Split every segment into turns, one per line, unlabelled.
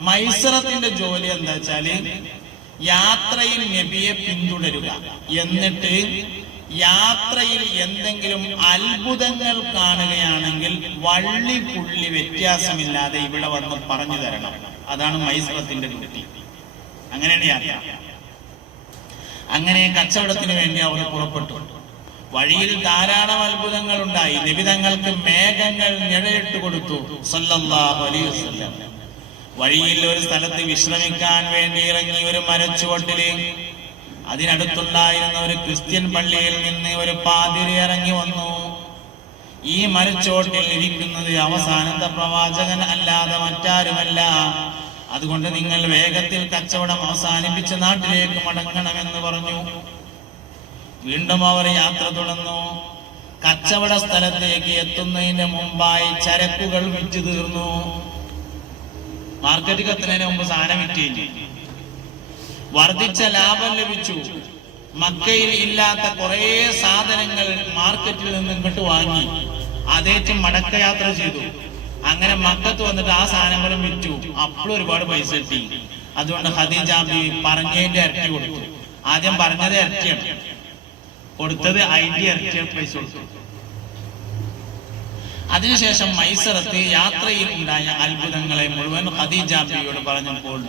മൈസറത്തിന്റെ ജോലി എന്താ വെച്ചാൽ യാത്രയിൽ നബിയെ പിന്തുടരുക. എന്നിട്ട് യാത്രയിൽ എന്തെങ്കിലും അത്ഭുതങ്ങൾ കാണുകയാണെങ്കിൽ വള്ളി പുള്ളി വ്യത്യാസമില്ലാതെ ഇവിടെ വന്ന് പറഞ്ഞു തരണം. അതാണ് മൈസറത്തിന്റെ ഡ്യൂട്ടി. അങ്ങനെയാണ് യാത്ര. അങ്ങനെ കച്ചവടത്തിന് വേണ്ടി അവർ പുറപ്പെട്ടു. വഴിയിൽ ധാരാളം അത്ഭുതങ്ങൾ ഉണ്ടായി നിബിതങ്ങൾക്ക് മേഘങ്ങൾ നിഴയിട്ട് കൊടുത്തു. സല്ലല്ലാഹു അലൈഹി വസല്ലം. വഴിയിൽ ഒരു സ്ഥലത്ത് വിശ്രമിക്കാൻ വേണ്ടി ഇറങ്ങി ഒരു മരച്ചുവട്ടിൽ അതിനടുത്തുണ്ടായിരുന്ന ഒരു ക്രിസ്ത്യൻ പള്ളിയിൽ നിന്ന് ഒരു പാതിരി ഇറങ്ങി വന്നു. ഈ മരച്ചോട്ടിൽ ഇരിക്കുന്നത് അവസാനത്തെ പ്രവാചകൻ അല്ലാതെ മറ്റാരുമല്ല. അതുകൊണ്ട് നിങ്ങൾ വേഗത്തിൽ കച്ചവടം അവസാനിപ്പിച്ച് നാട്ടിലേക്ക് മടങ്ങണമെന്ന് പറഞ്ഞു. വീണ്ടും അവർ യാത്ര തുടർന്നു. കച്ചവട സ്ഥലത്തേക്ക് എത്തുന്നതിന് മുമ്പായി ചരക്കുകൾ വിറ്റു തീർന്നു. മാർക്കറ്റിൽ കത്തുന്നതിന് മുമ്പ് സാധനം കിട്ടിയില്ല വർദ്ധിച്ച ലാഭം ലഭിച്ചു. മക്കയിൽ ഇല്ലാത്ത കുറെ സാധനങ്ങൾ മാർക്കറ്റിൽ നിന്ന് ഇങ്ങോട്ട് വാങ്ങി. അതേറ്റും മടക്കയാത്ര ചെയ്തു. അങ്ങനെ മക്കത്ത് വന്നിട്ട് ആ സാധനങ്ങളും വിറ്റു. അപ്പോഴും ഒരുപാട് പൈസ കിട്ടി. അതുകൊണ്ട് ഹദീജ ബി പറഞ്ഞതിന്റെ ഇരട്ടി കൊടുത്തു. ആദ്യം പറഞ്ഞത് ഇരട്ടിയാണ്. കൊടുത്തത് അതിന്റെ ഇരട്ടിയാണ് പൈസ കൊടുത്തു. അതിനുശേഷം മൈസറത്ത് യാത്രയിൽ ഉണ്ടായ അത്ഭുതങ്ങളെ മുഴുവൻ ഖദീജാബിയോട് പറഞ്ഞപ്പോൾ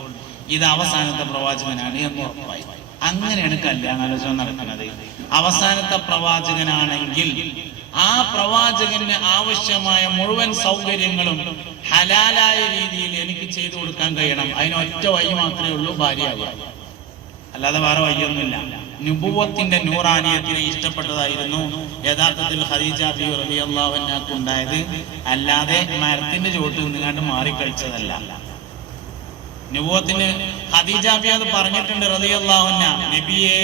ഇത് അവസാനത്തെ പ്രവാചകനാണ് എന്ന് ഉറപ്പായി. അങ്ങനെയാണ് കല്യാണാലോചന നടക്കുന്നത്. അവസാനത്തെ പ്രവാചകനാണെങ്കിൽ ആ പ്രവാചകന് ആവശ്യമായ മുഴുവൻ സൗകര്യങ്ങളും ഹലാലായ രീതിയിൽ എനിക്ക് ചെയ്തു കൊടുക്കാൻ കഴിയണം. അതിനൊറ്റ വഴി മാത്രമേ ഉള്ളൂ ഭാര്യ അല്ലാതെ വേറെ വഴിയൊന്നുമില്ല. നുബുവത്തിന്റെ നൂറാനിയത്തിനെ ഇഷ്ടപ്പെട്ടതായിരുന്നു യഥാർത്ഥത്തിൽ ഖദീജ ബി റളിയല്ലാഹു ഉണ്ടായത്. അല്ലാതെ മരത്തിന്റെ ചുവട്ടിൽ നിന്നാണ്ട് മാറിക്കളിച്ചതല്ല നുബുവത്തിന് ഖദീജ ബി അത് പറഞ്ഞിട്ടുണ്ട് റളിയല്ലാഹുന്ന നബിയെ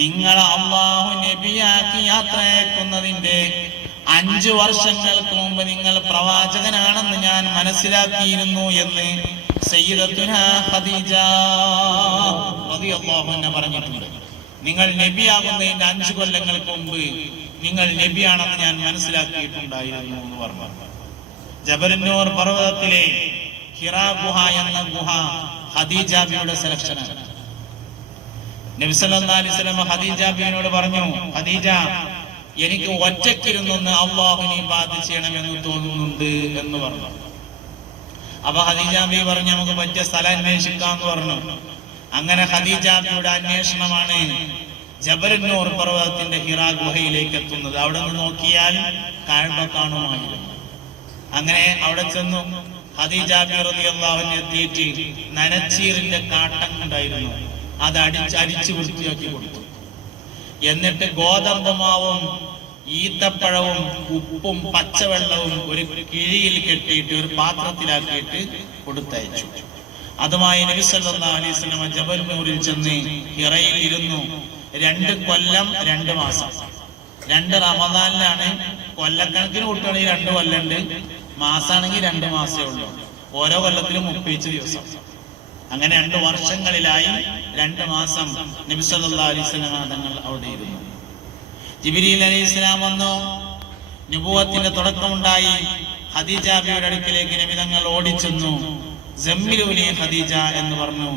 നിങ്ങൾ അള്ളാഹു നബിയാക്കി യാത്രയാക്കുന്നതിന്റെ അഞ്ചു വർഷങ്ങൾക്ക് മുമ്പ് നിങ്ങൾ പ്രവാചകനാണെന്ന് ഞാൻ മനസ്സിലാക്കിയിരുന്നു എന്ന് സയ്യിദത്തുന ഖദീജ റളിയല്ലാഹു അൻഹ പറഞ്ഞിട്ടുണ്ട്. നിങ്ങൾ നബിയാകുന്നതിന്റെ അഞ്ചു കൊല്ലങ്ങൾക്ക് മുമ്പ് നിങ്ങൾ നബിയാണെന്ന് ഞാൻ മനസ്സിലാക്കിയിട്ടുണ്ടായിരുന്നു എന്ന് പറഞ്ഞു. ജബരന്നൂർ പർവതത്തിലെ ഹിറാ ഗുഹ എന്ന ഗുഹ ഹദീജാബിയുടെ സെലക്ഷനാണ് നബി സല്ലല്ലാഹു അലൈഹി വസല്ലം ഖദീജ ബിയോട് പറഞ്ഞു ഹദീജ എനിക്ക് ഒറ്റക്കിരുന്നൊന്ന് അള്ളാഹുവിനെ ഇബാദത്ത് ചെയ്യണമെന്ന് തോന്നുന്നുണ്ട് എന്ന് പറഞ്ഞു. അപ്പൊ ഹദീജാബി പറഞ്ഞു നമുക്ക് പറ്റിയ സ്ഥലം അന്വേഷിക്കാന്ന് പറഞ്ഞു. അങ്ങനെ ഖദീജാബിയുടെ അന്വേഷണമാണ് ജബരന്നൂർ പർവതത്തിന്റെ ഹിറാ ഗുഹയിലേക്ക് എത്തുന്നത് അവിടെ നിന്ന് നോക്കിയാൽ കാഴ്ച കാണുമായിരുന്നു അങ്ങനെ അവിടെ ചെന്നു. അൻഹ എത്തിയിട്ട് നനച്ചീറിന്റെ കാട്ടം ഉണ്ടായിരുന്നു അത് അടിച്ച് അടിച്ചു വൃത്തിയാക്കി കൊടുത്തു. എന്നിട്ട് ഗോതമ്പ് മാവും ഈത്തപ്പഴവും ഉപ്പും പച്ചവെള്ളവും ഒരു കിഴിയിൽ കെട്ടിയിട്ട് ഒരു പാത്രത്തിലാക്കിയിട്ട് കൊടുത്തയച്ചു. അതുമായി നബി സല്ലല്ലാഹു അലൈഹി ജബൽ ചെന്ന് ഇറയിൽ ഇരുന്നു രണ്ട് കൊല്ലം രണ്ട് മാസം. രണ്ട് റമദാനിലാണ് കൊല്ലക്കണക്കിന് കൂട്ടുകയാണെങ്കിൽ രണ്ട് കൊല്ലമുണ്ട് മാസാണെങ്കിൽ രണ്ട് മാസമേ ഉള്ളൂ. ഓരോ കൊല്ലത്തിലും മുപ്പിച്ച് ദിവസം. അങ്ങനെ രണ്ട് വർഷങ്ങളിലായി രണ്ട് മാസം നബി സല്ലല്ലാഹു അലൈഹി അവിടെ ഇരുന്നു ജിബ്രീൽ അലൈഹി ഇസ്ലാം വന്നു. നുബുവത്തിന്റെ തുടക്കമുണ്ടായി. ഹദീജാബിയുടെ അടുക്കിലേക്ക് നബി തങ്ങൾ ഓടിച്ചെന്നു. ജമ്മിലൂലി ഖദീജ എന്ന് പറഞ്ഞു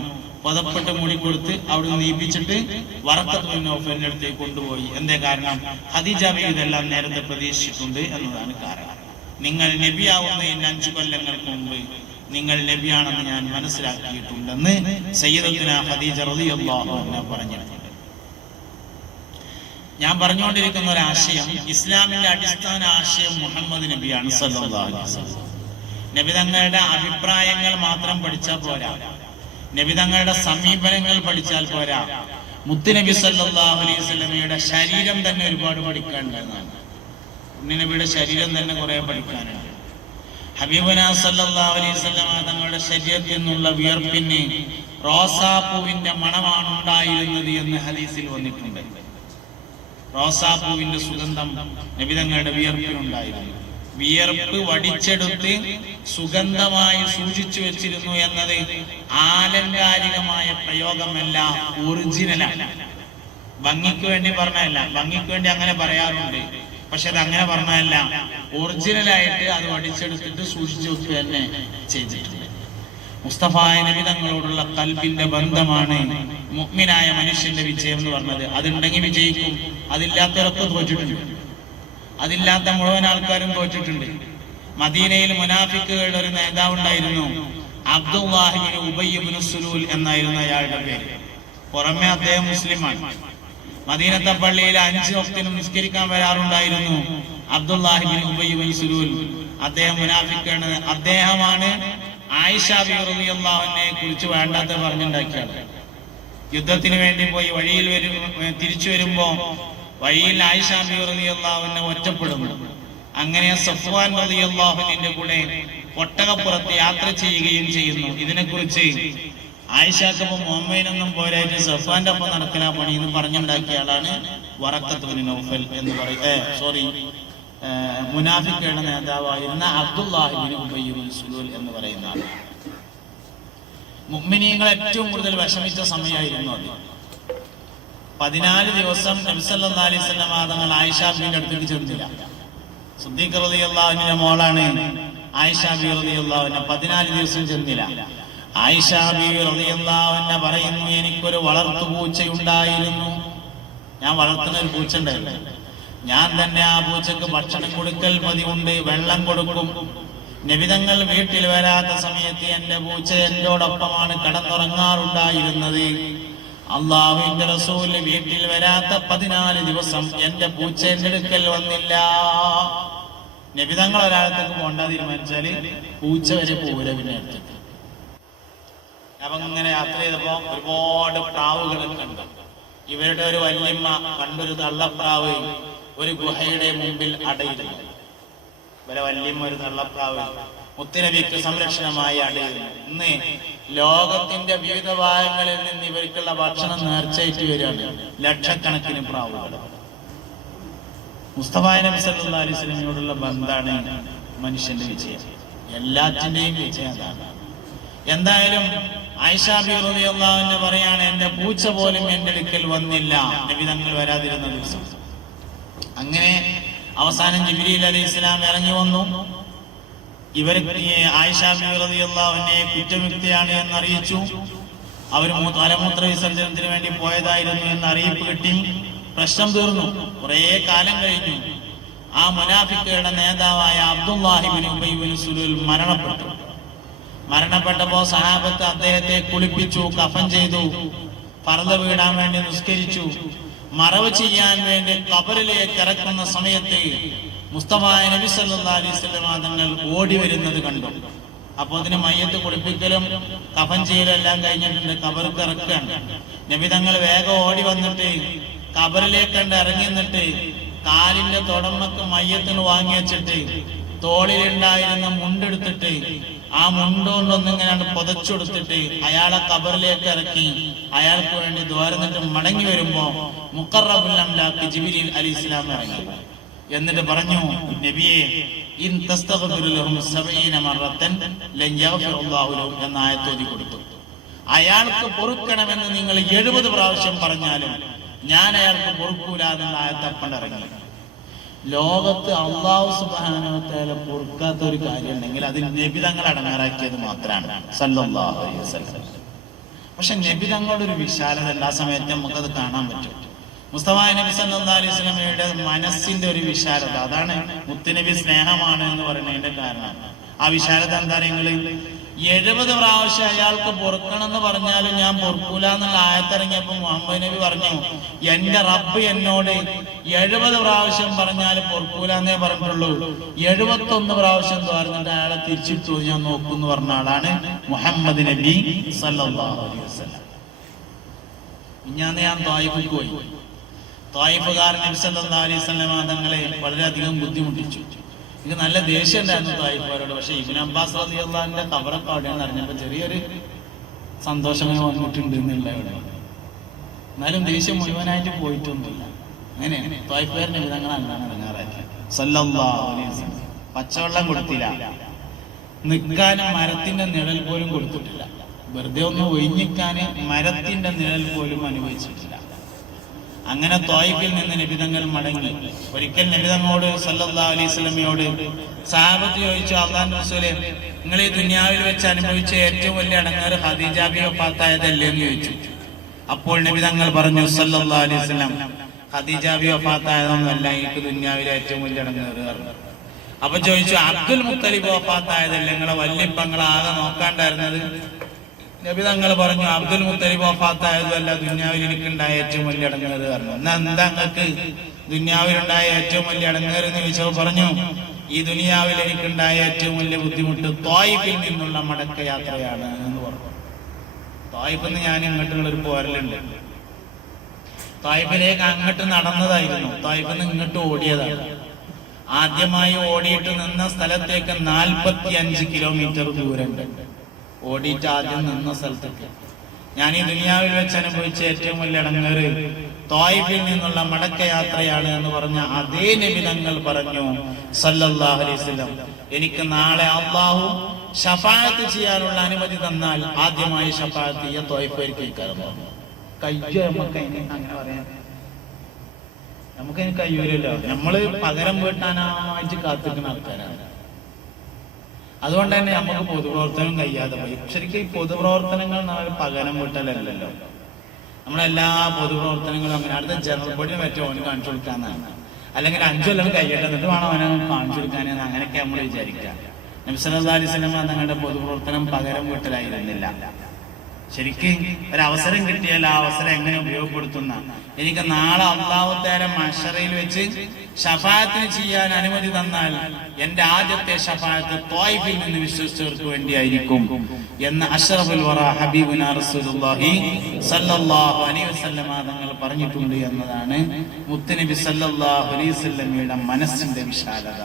പദപ്പെട്ട് മൂടിക്കൊടുത്ത് അവിടെ നിന്ന് നീപ്പിച്ചിട്ട് വറക്കത്ത് നൗഫലിന്റെ അടുത്തേക്ക് കൊണ്ടുപോയി. എന്തേ കാരണം? ഖദീജ ബി ഇതെല്ലാം നേരത്തെ പ്രതീക്ഷിച്ചിട്ടുണ്ട് എന്നതാണ് കാരണം. നിങ്ങൾ നബിയാവുന്നതിന് അഞ്ചു കൊല്ലങ്ങൾക്ക് മുമ്പ് നിങ്ങൾ നബിയാണെന്ന് ഞാൻ മനസ്സിലാക്കിയിട്ടുണ്ടെന്ന് സയ്യിദത്തുന ഖദീജ റളിയല്ലാഹു അൻഹ പറഞ്ഞിട്ടുണ്ട്. ഞാൻ പറഞ്ഞുകൊണ്ടിരിക്കുന്ന ഒരു ആശയം ഇസ്ലാമിന്റെ അടിസ്ഥാന ആശയം മുഹമ്മദ് നബിയാണ് സല്ലല്ലാഹു അലൈഹി വസല്ലം. നബി തങ്ങളുടെ അഭിപ്രായങ്ങൾ മാത്രം പഠിച്ചാൽ പോരാ. നബിതങ്ങളുടെ സമീപനങ്ങൾ പഠിച്ചാൽ പോരാ. മുത്തുനബി സല്ലല്ലാഹു അലൈഹി ശരീരം തന്നെ ഒരുപാട് പഠിക്കാനുണ്ടെന്നാണ് ഉണ്ണിനബിയുടെ ശരീരം തന്നെ കുറെ പഠിക്കാനുണ്ട്. ഹബീബന സല്ലല്ലാഹു അലൈഹി തങ്ങളുടെ ശരീരത്തിൽ നിന്നുള്ള വിയർപ്പിന് റോസാപ്പൂവിന്റെ മണമാണ് ഉണ്ടായിരുന്നത് എന്ന് ഹദീസിൽ വന്നിട്ടുണ്ട്. റോസാപ്പൂവിന്റെ സുഗന്ധം നബിതങ്ങളുടെ വിയർപ്പിനുണ്ടായിരുന്നു. വിയർപ്പ് വടിച്ചെടുത്ത് സുഗന്ധമായി സൂക്ഷിച്ചു വെച്ചിരുന്നു എന്നത് ആലങ്കാരികമായ പ്രയോഗമല്ല ഒറിജിനലാണ് ഭംഗിക്ക് വേണ്ടി പറഞ്ഞല്ല ഭംഗിക്ക് വേണ്ടി അങ്ങനെ പറയാറുണ്ട്. പക്ഷെ അത് അങ്ങനെ പറഞ്ഞതല്ല. ഒറിജിനലായിട്ട് അത് വടിച്ചെടുത്തിട്ട് സൂക്ഷിച്ചു വെക്കുക തന്നെ ചെയ്തിട്ടുണ്ട്. മുസ്തഫായ നബി തങ്ങളോടുള്ള കൽബിന്റെ ബന്ധമാണ് മുഗ്മിനായ മനുഷ്യന്റെ വിജയം എന്ന് പറഞ്ഞത്. അതുണ്ടെങ്കിൽ വിജയിക്കും. അതില്ലാത്തവരൊക്കെ തോറ്റിട്ടുണ്ട് അതില്ലാത്ത മുഴുവൻ ആൾക്കാരും തോറ്റിട്ടുണ്ട്. മദീനയിൽ മുനാഫിക്കുകളുടെ ഒരു നേതാവുണ്ടായിരുന്നു അബ്ദുല്ലാഹിബിന് ഉബയ്യബിന് സുലൂൽ എന്നായിരുന്നു അയാളുടെ പേര്. പുറമെ അദ്ദേഹം മുസ്ലിമാണ്. മദീനത്തെ പള്ളിയിൽ അഞ്ച് വക്തിനും നിസ്കരിക്കാൻ വരാറുണ്ടായിരുന്നു അബ്ദുല്ലാഹിബിൻ ഉബയ്യബിൻ സുലൂൽ. അദ്ദേഹം മുനാഫിക്കാണ്. അദ്ദേഹമാണ് ആയിഷ ബിറിയാഹുവിനെ കുറിച്ച് വേണ്ടാത്ത പറഞ്ഞുണ്ടാക്കിയത്. യുദ്ധത്തിന് വേണ്ടി പോയി വഴിയിൽ വരും തിരിച്ചു വരുമ്പോ വഴിയിൽ ആയിഷ ബിറിയാഹുവിനെ ഒറ്റപ്പെടുന്നു. അങ്ങനെ സഫ്വാൻ റളിയല്ലാഹുവിന്റെ കൂടെ ഒട്ടകപ്പുറത്ത് യാത്ര ചെയ്യുകയും ചെയ്യുന്നു. ഇതിനെക്കുറിച്ച് ആയിഷാക്കപ്പം മുഹമ്മദിനൊന്നും പോരായിട്ട് സഫ്വാന്റെ ഒപ്പം നടക്കുന്ന പണി എന്ന് പറഞ്ഞുണ്ടാക്കിയ ആളാണ് വറക്കത്തുബിൻ നൗഫൽ എന്ന് പറയുക സോറി. മുനാഫിക്കയുടെ നേതാവായിരുന്ന അബ്ദുല്ലാഹിബിൻ ഉബയ്യുബിൻ സുലൂൽ എന്ന് പറയുന്ന ആൾ മുഅ്മിനീങ്ങൾ ഏറ്റവും കൂടുതൽ വിഷമിച്ച സമയമായിരുന്നു അത്. പതിനാല് ദിവസം നബിസല്ലാ ആയിഷാബിന്റെ തങ്ങൾ ആയിഷ ബീന്റെ അടുത്തേക്ക് ചെന്നില്ല. സുദ്ദീഖ് റളിയല്ലാഹുവിന്റെ മോളാണ്. ആയിഷാബി റളിയല്ലാഹുവിനെ പതിനാല് ദിവസം ചെന്നില്ല. ആയിഷാബി റളിയല്ലാഹുവിനെ പറയുന്നു എനിക്കൊരു വളർത്തു പൂച്ചയുണ്ടായിരുന്നു ഞാൻ വളർത്തുന്ന ഒരു പൂച്ച ഉണ്ടായിരുന്നു. ഞാൻ തന്നെ ആ പൂച്ചക്ക് ഭക്ഷണം കൊടുക്കൽ പതിവുണ്ട് വെള്ളം കൊടുക്കും. നബിതങ്ങൾ വീട്ടിൽ വരാത്ത സമയത്ത് എന്റെ പൂച്ച എന്നോടൊപ്പമാണ് കടന്നുറങ്ങാറുണ്ടായിരുന്നത്. അള്ളാഹുവിന്റെ റസൂൽ വീട്ടിൽ വരാത്ത പതിനാല് ദിവസം എന്റെ പൂച്ച എന്റെ അടുക്കൽ വന്നില്ല. നബിതങ്ങൾ ഒരാളത്തേക്ക് പോണ്ട തീരുമാനിച്ചാൽ പൂച്ച വരെ പോകില്ല പിന്നെ ഇങ്ങനെ യാത്ര ചെയ്തപ്പോ ഒരുപാട് പ്രാവുകൾ കണ്ടു. ഇവരുടെ ഒരു വല്യമ്മ കണ്ടൊരു തള്ളപ്രാവ് ഒരു ഗുഹയുടെ മുമ്പിൽ അടയിരുന്നു. ഇവരെ വല്യമ്മ ഒരു തള്ളപ്രാവ് മുത്തുനബിക്ക് സംരക്ഷണമായി അടയിരുന്നു ഇന്ന് ലോകത്തിന്റെ വിവിധ ഭാഗങ്ങളിൽ നിന്ന് ഇവർക്കുള്ള ഭക്ഷണം നേർച്ചയായിട്ട് വരികയാണ് ലക്ഷക്കണക്കിന് പ്രാവുകൾ. മുസ്തഫ നബി അലൈഹി ബന്ധാണ് മനുഷ്യന്റെ വിജയം. എല്ലാറ്റിന്റെയും വിജയം അതാണ്. എന്തായാലും ഐഷാബി റളിയല്ലാഹു പറയാണ് എന്റെ പൂച്ച പോലും എന്റെ അടുക്കൽ വന്നില്ല. നബി തങ്ങൾ വരാതിരുന്ന ദിവസം. അങ്ങനെ അവസാനം ജിബ്രീൽ അലൈഹി ഇറങ്ങി വന്നു. ഇവർ ആയിഷാബി റളിയല്ലാഹുവിനെ കുറ്റമുക്തിയാണ് എന്ന് അറിയിച്ചു അവർ തലമൂത്ര വിസർജനത്തിന് വേണ്ടി പോയതായിരുന്നു എന്ന് അറിയിപ്പ് കിട്ടി. പ്രശ്നം തീർന്നു. കുറേ കാലം കഴിഞ്ഞു. ആ മുനാഫിക്കയുടെ നേതാവായ സുലുൽ മരണപ്പെട്ടു. മരണപ്പെട്ടപ്പോ സഹാബത്ത് അദ്ദേഹത്തെ കുളിപ്പിച്ചു കഫൻ ചെയ്തു പറത വീടാൻ വേണ്ടി നിസ്കരിച്ചു. മറവ് ചെയ്യാൻ വേണ്ടി കബറിലേക്ക് ഇറക്കുന്ന സമയത്ത് മുസ്തഫായ നബി സല്ലല്ലാഹു അലൈഹി വസല്ലം തങ്ങൾ ഓടി വരുന്നത് കണ്ടു. അപ്പൊ അതിന് മയ്യത്ത് കുളിപ്പിക്കലും കഫൻ ചെയ്യലും എല്ലാം കഴിഞ്ഞിട്ടുണ്ട്. കബർക്ക് ഇറക്കുകയാണ്. നബി തങ്ങൾ വേഗം ഓടി വന്നിട്ട് കബറിലേക്ക് കണ്ട് ഇറങ്ങി നിന്നിട്ട് കാലിന്റെ തുടമക്ക് മയ്യത്തിന് വാങ്ങി വെച്ചിട്ട് തോളിലുണ്ടായിരുന്ന മുണ്ടെടുത്തിട്ട് ആ മുണ്ടുകൊണ്ടൊന്നിങ്ങനെയാണ് പുതച്ചെടുത്തിട്ട് അയാളെ കബറിലേക്ക് ഇറക്കി. അയാൾക്ക് വേണ്ടി ദ്വാരന്നിട്ട് മടങ്ങി വരുമ്പോ മുക്കറബുല്ലാക്കി ജിബിരിൽ അലി ഇസ്ലാം ഇറങ്ങി. എന്നിട്ട് പറഞ്ഞു നബിയെ ഇൻ എന്ന കൊടുത്തു. അയാൾക്ക് പൊറുക്കണമെന്ന് നിങ്ങൾ എഴുപത് പ്രാവശ്യം പറഞ്ഞാലും ഞാൻ അയാൾക്ക് പൊറുക്കൂല എന്നുള്ള ആയത്തപ്പണ്ട് ഇറങ്ങി. ലോകത്ത് അള്ളാഹു സുബാനോത്തേല പൊറുക്കാത്ത ഒരു കാര്യം ഉണ്ടെങ്കിൽ നബി തങ്ങൾ അടങ്ങാറാക്കിയത് മാത്രമാണ് അലൈഹി വസല്ലം. പക്ഷെ നബിതങ്ങളുടെ ഒരു വിശാലത എല്ലാ സമയത്തും നമുക്കത് കാണാൻ പറ്റും. മുസ്തഫ നബി സല്ലല്ലാഹു അലൈഹി വസല്ലമയുടെ മനസ്സിന്റെ ഒരു വിശാലത. അതാണ് മുത്തുനബി സ്നേഹമാണ് എന്ന് പറയുന്നതിന്റെ കാരണം. ആ വിശാലത എന്താ നിങ്ങൾ എഴുപത് പ്രാവശ്യം അയാൾക്ക് പൊറുക്കണം എന്ന് പറഞ്ഞാലും ഞാൻ പൊറുക്കൂല എന്നുള്ള ആയത്തിറങ്ങിയപ്പോ മുഹമ്മദ് നബി പറഞ്ഞു എന്റെ റബ്ബ് എന്നോട് എഴുപത് പ്രാവശ്യം പറഞ്ഞാൽ പൊറുക്കൂല എന്നേ പറഞ്ഞിട്ടുള്ളൂ. എഴുപത്തി ഒന്ന് പ്രാവശ്യം പറഞ്ഞിട്ട് അയാളെ തിരിച്ചിട്ടു ഞാൻ നോക്കുന്നു പറഞ്ഞ ആളാണ് മുഹമ്മദ് നബി സല്ലാ അലൈഹി വസല്ലം. ഞാൻ ഞാൻ തായിഫിക്ക് പോയി. തായിഫുകാരൻ നബി സല്ലല്ലാഹു അലൈഹി വസല്ലം തങ്ങളെ വളരെയധികം ബുദ്ധിമുട്ടിച്ചു. എനിക്ക് നല്ല ദേഷ്യം ഉണ്ടായിരുന്നു തായിഫുകാരോട്. പക്ഷെ ഇബിൻ അബ്ബാസ് റളിയല്ലാഹുവിന്റെ കബറൊക്കെ അറിഞ്ഞപ്പോ ചെറിയൊരു സന്തോഷമായി വന്നിട്ടുണ്ട് എന്നുള്ള ഇവിടെ എന്നാലും ദേഷ്യം മുഴുവനായിട്ട് പോയിട്ടൊന്നുമില്ല. അങ്ങനെയാണ് തായിഫുകാരൻ വിധങ്ങൾ പച്ചവെള്ളം കൊടുത്തില്ല. നിൽക്കാനും മരത്തിന്റെ നിഴൽ പോലും കൊടുത്തിട്ടില്ല. വെറുതെ ഒന്ന് ഒഴിഞ്ഞിക്കാന് മരത്തിന്റെ നിഴൽ പോലും അനുഭവിച്ചിട്ടില്ല അങ്ങനെ ത്വായിഫിൽ നിന്ന് നിബിതങ്ങൾ മടങ്ങി. ഒരിക്കൽ നിബിതങ്ങോട് സല്ലാ അലൈഹി സ്വലമിയോട് സാഹബത്ത് ചോദിച്ചു അള്ളാൻ റസൂലെ നിങ്ങൾ ഈ ദുനിയാവിൽ വെച്ച് അനുഭവിച്ച ഏറ്റവും വലിയ അടങ്ങാറ് ഹദീജാബി വഫാത്തായതല്ലേ? എന്ന് ചോദിച്ചു. അപ്പോൾ നിബിതങ്ങൾ പറഞ്ഞു സല്ലാ അലൈഹി വസല്ലം ഹദീജാബി വഫാത്തായതൊന്നുമല്ല എനിക്ക് ദുനിയാവിലെ ഏറ്റവും വലിയ അടങ്ങാറ് പറഞ്ഞു. അപ്പൊ ചോദിച്ചു അബ്ദുൽ മുത്തലിബ് വഫാത്തായതല്ലേ? നിങ്ങളെ വല്യപ്പങ്ങളാകെ നോക്കാണ്ടായിരുന്നത്? നബി തങ്ങൾ പറഞ്ഞു അബ്ദുൽ മുത്തലിബ് വഫാത്തായതുമല്ല ദുന്യാവിൽ എനിക്കുണ്ടായ ഏറ്റവും വലിയ അടങ്ങേറ് പറഞ്ഞു. എന്നാ എന്താ നിങ്ങൾക്ക് ദുന്യാവിലുണ്ടായ ഏറ്റവും വലിയ അടങ്ങേറ് എന്ന് വിശവ് പറഞ്ഞു. ഈ ദുനിയാവിൽ എനിക്കുണ്ടായ ഏറ്റവും വലിയ ബുദ്ധിമുട്ട് തോയിപ്പിൽ നിന്നുള്ള മടക്ക യാത്രയാണ് എന്ന് പറഞ്ഞു. തോയിഫിൽ നിന്ന് ഞാൻ ഇങ്ങോട്ടുള്ള ഒരു പോരലുണ്ട്. തോയിപ്പിലേക്ക് അങ്ങോട്ട് നടന്നതായിരുന്നു. തോയിഫിൽ നിന്ന് ഇങ്ങോട്ട് ഓടിയതാണ്. ആദ്യമായി ഓടിയിട്ട് നിന്ന സ്ഥലത്തേക്ക് നാൽപ്പത്തി അഞ്ച് കിലോമീറ്റർ ദൂരമുണ്ട്. ഓടിയിട്ട് ആദ്യം നിന്ന സ്ഥലത്തേക്ക്. ഞാൻ ഈ ദുനിയാവിൽ വെച്ച് അനുഭവിച്ച ഏറ്റവും വലിയ ഇടങ്ങേറ് തോയിഫിൽ നിന്നുള്ള മടക്കയാത്രയാണ് എന്ന് പറഞ്ഞ അതേ നിബിധങ്ങൾ പറഞ്ഞു സല്ലല്ലാഹു അലൈഹി വസല്ലം. എനിക്ക് നാളെ അള്ളാഹു ഷഫായത്ത് ചെയ്യാനുള്ള അനുമതി തന്നാൽ ആദ്യമായി ഷഫായത്ത് ചെയ്യാൻ തോയിഫേർക്ക് കയറുന്നു കയ്യോ നമുക്ക് അതിന് അങ്ങനെ പറയാം. നമുക്കതിന് കഴിയൂലല്ലോ. നമ്മൾ പകരം വീട്ടാനായിട്ട് കാത്തിരിക്കുന്ന ആൾക്കാരാണ്. അതുകൊണ്ട് തന്നെ നമുക്ക് പൊതുപ്രവർത്തനം കഴിയാതെ പോയി. ശരിക്കും ഈ പൊതുപ്രവർത്തനങ്ങൾ നമ്മൾ പകരം വീട്ടലല്ലല്ലോ. നമ്മളെല്ലാ പൊതുപ്രവർത്തനങ്ങളും അങ്ങനെ. അടുത്ത ജനറൽ ബോഡിനെ മറ്റോ അവന് കാണിച്ചു കൊടുക്കാന്നാണ്. അല്ലെങ്കിൽ അഞ്ചു കൊല്ലം കഴിയട്ടെ എന്നിട്ട് വേണം അവനെ കാണിച്ചു കൊടുക്കാനെന്ന് അങ്ങനെയൊക്കെ നമ്മൾ വിചാരിക്കാം അലൈഹി സ്വലം തങ്ങളുടെ പൊതുപ്രവർത്തനം പകരം വീട്ടലായിരുന്നില്ല. ശരിക്കും ഒരു അവസരം കിട്ടിയാൽ ആ അവസരം എങ്ങനെ ഉപയോഗപ്പെടുത്തുന്ന? എനിക്ക് നാളെ അള്ളാഹുത്തേരെ മഷറയിൽ വെച്ച് ഷഫായത്തിന് ചെയ്യാൻ അനുമതി തന്നാൽ എന്റെ ആദ്യത്തെ ഷഫായത്ത് തോയ്ഫിൽ നിന്ന് വിശ്വസിച്ചവർക്ക് വേണ്ടിയായിരിക്കും എന്ന് അഷറഫുൽ വറ ഹബീബുന റസൂലുള്ളാഹി അലൈഹി വസല്ലമ തങ്ങൾ പറഞ്ഞിട്ടുണ്ട് എന്നതാണ് മുത്തനബി സല്ലല്ലാഹു അലൈഹി മനസ്സിന്റെ വിശാലത.